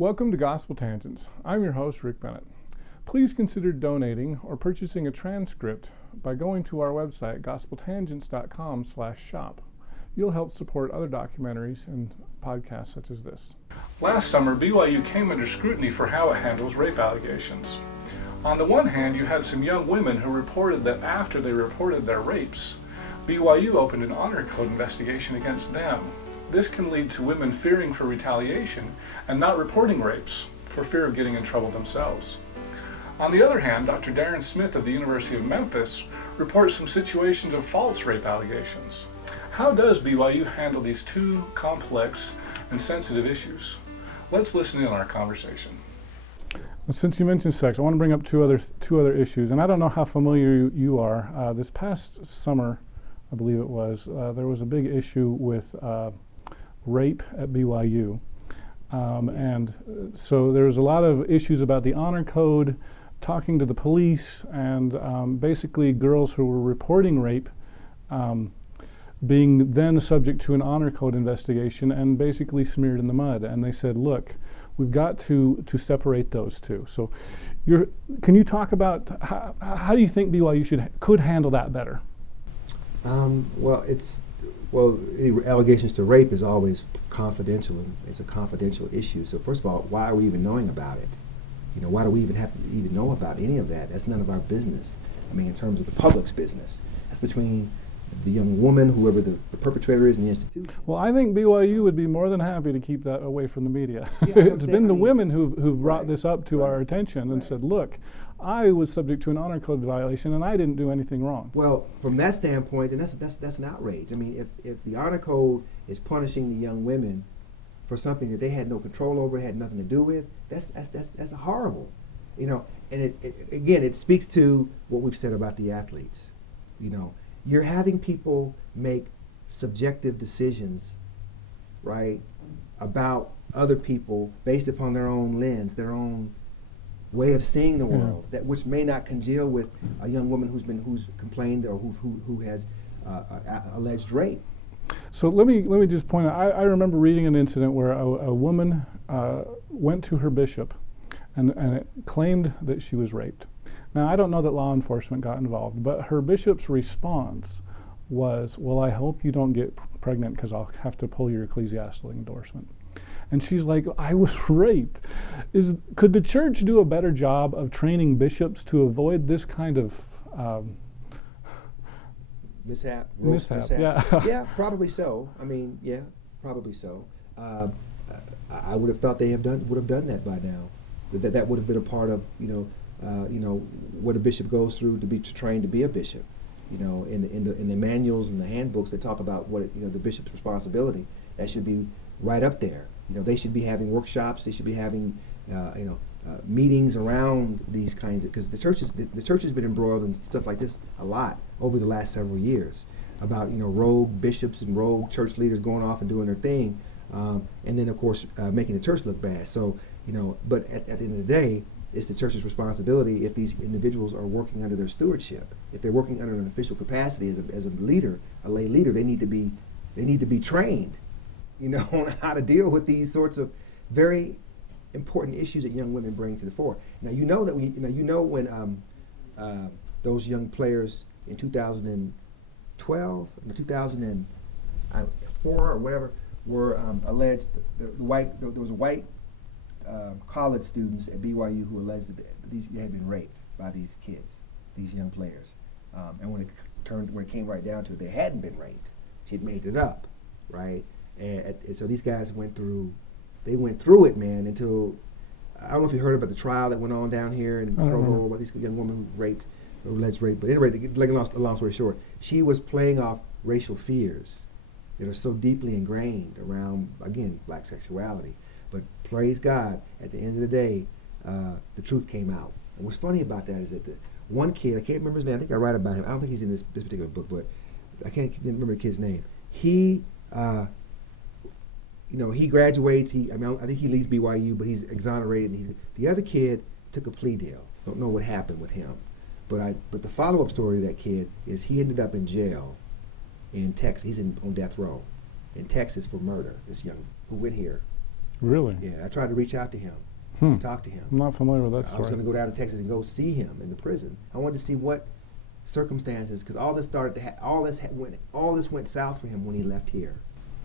Welcome to Gospel Tangents. I'm your host, Rick Bennett. Please consider donating or purchasing a transcript by going to our website, gospeltangents.com/shop. You'll help support other documentaries and podcasts such as this. Last summer, BYU came under scrutiny for how it handles rape allegations. On the one hand, you had some young women who reported that after they reported their rapes, BYU opened an honor code investigation against them. This can lead to women fearing for retaliation and not reporting rapes for fear of getting in trouble themselves. On the other hand, Dr. Darron Smith of the University of Memphis reports some situations of false rape allegations. How does BYU handle these two complex and sensitive issues? Let's listen in on our conversation. Since you mentioned sex, I want to bring up two other issues, and I don't know how familiar you are. This past summer, I believe it was, there was a big issue with rape at BYU. And so there was a lot of issues about the honor code, talking to the police, and basically girls who were reporting rape being then subject to an honor code investigation and basically smeared in the mud. And they said, look, we've got to separate those two. So can you talk about how do you think BYU could handle that better? Allegations to rape is always confidential, and it's a confidential issue. So first of all, why are we even knowing about it? Why do we even have to even know about any of that? That's none of our business. I mean, in terms of the public's business, that's between the young woman, whoever the perpetrator is, and the institution. Well, I think BYU would be more than happy to keep that away from the media. Yeah, it's been the women who've brought this up to our attention and said, look, I was subject to an honor code violation and I didn't do anything wrong. Well, from that standpoint, then that's an outrage. I mean, if the honor code is punishing the young women for something that they had no control over, had nothing to do with, that's horrible. And it speaks to what we've said about the athletes. You're having people make subjective decisions, right, about other people based upon their own lens, their own way of seeing the world, which may not congeal with a young woman who's complained or who has alleged rape. So let me just point out. I remember reading an incident where a woman went to her bishop and it claimed that she was raped. Now, I don't know that law enforcement got involved, but her bishop's response was, well, I hope you don't get pregnant because I'll have to pull your ecclesiastical endorsement. And she's like, I was raped. Could the church do a better job of training bishops to avoid this kind of mishap? Yeah. Yeah, probably so. I mean, yeah, probably so. I would have thought they would have done that by now. That would have been a part of what a bishop goes through to train to be a bishop. In the manuals and the handbooks that talk about the bishop's responsibility, that should be right up there. They should be having workshops. They should be having meetings around these kinds of, because the church has been embroiled in stuff like this a lot over the last several years about rogue bishops and rogue church leaders going off and doing their thing, and then of course making the church look bad. So but at the end of the day, it's the church's responsibility if these individuals are working under their stewardship. If they're working under an official capacity as a leader, a lay leader, they need to be trained, on how to deal with these sorts of very important issues that young women bring to the fore. Now when those young players in 2012 and 2004 or whatever were alleged, there was a white college students at BYU who alleged that they had been raped by these kids, these young players, and when it came right down to it, they hadn't been raped. She had made it up, right? And so these guys went through it, man, until, I don't know if you heard about the trial that went on down here in Provo about these young women who alleged rape. But anyway, a long story short, she was playing off racial fears that are so deeply ingrained around, again, black sexuality. But praise God, at the end of the day, the truth came out. And what's funny about that is that the one kid, I can't remember his name, I think I write about him, I don't think he's in this particular book, but I can't remember the kid's name. He he graduates. I think he leaves BYU, but he's exonerated. The other kid took a plea deal. Don't know what happened with him, but the follow-up story of that kid is he ended up in jail in Texas. He's on death row in Texas for murder. This young who went here Really? Yeah, I tried to reach out to him, talk to him. I'm not familiar with that I was story. going to go down to Texas and go see him in the prison. I wanted to see what circumstances, because all this started to all this went south for him when he left here.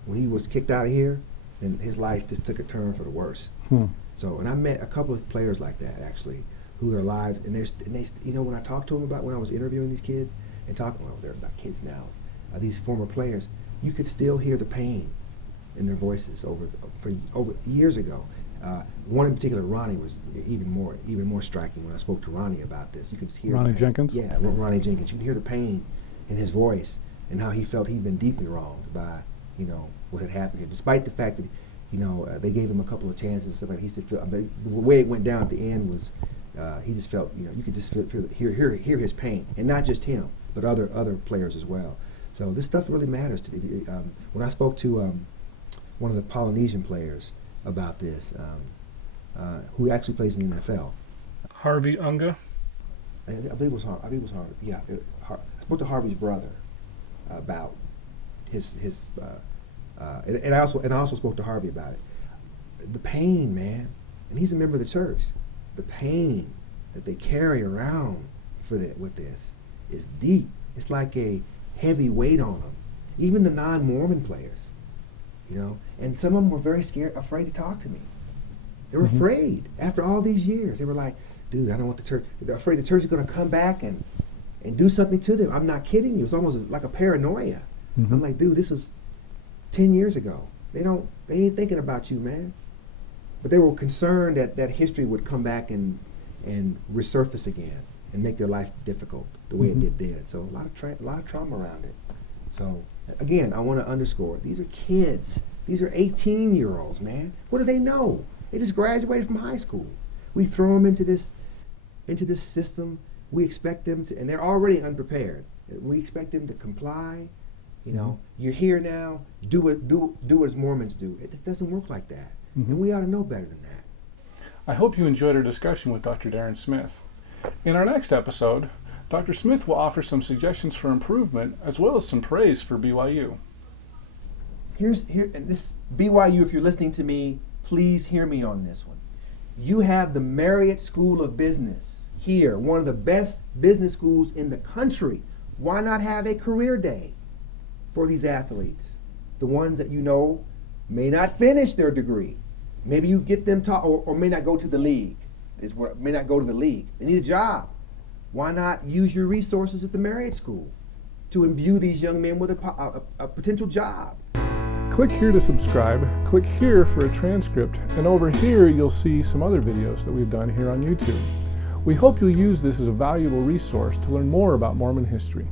When he was kicked out of here, then his life just took a turn for the worse. So, and I met a couple of players like that actually, who are alive, and they, you know, when I talked to them about when I was interviewing these kids and talking, well, they're not kids now, these former players, you could still hear the pain in their voices over years ago. One in particular, Ronnie, was even more striking. When I spoke to Ronnie about this, you could just hear Ronnie the pain. Jenkins? Yeah, Ronnie Jenkins. You could hear the pain in his voice and how he felt he'd been deeply wronged by, you know, what had happened here. Despite the fact that, you know, they gave him a couple of chances and stuff like that, he still felt, but the way it went down at the end was, he just felt, you know, you could just hear his pain, and not just him, but other players as well. So this stuff really matters. When I spoke to one of the Polynesian players about this, who actually plays in the NFL. Harvey Unga? I believe it was Harvey. Yeah, I spoke to Harvey's brother about his and I also spoke to Harvey about it. The pain, man, and he's a member of the church. The pain that they carry around with this is deep. It's like a heavy weight on them. Even the non-Mormon players, you know, and some of them were very afraid to talk to me. They were afraid. After all these years, they were like, dude, I don't want the church. They're afraid the church is going to come back and do something to them. I'm not kidding you. It's almost like a paranoia. I'm like, dude, this was 10 years ago. They ain't thinking about you, man. But they were concerned that history would come back and resurface again and make their life difficult the way it did then. So a lot of trauma around it. So again, I want to underscore, these are kids. These are 18-year-olds, man. What do they know? They just graduated from high school. We throw them into this system. We expect them to, and they're already unprepared. We expect them to comply. You know, you're here now. Do what as Mormons do. It doesn't work like that, and we ought to know better than that. I hope you enjoyed our discussion with Dr. Darron Smith. In our next episode, Dr. Smith will offer some suggestions for improvement as well as some praise for BYU. And this BYU, if you're listening to me, please hear me on this one. You have the Marriott School of Business here, one of the best business schools in the country. Why not have a career day for these athletes? The ones that you know may not finish their degree. Maybe you get them taught, or may not go to the league. May not go to the league. They need a job. Why not use your resources at the Marriott School to imbue these young men with a potential job? Click here to subscribe, click here for a transcript, and over here you'll see some other videos that we've done here on YouTube. We hope you'll use this as a valuable resource to learn more about Mormon history.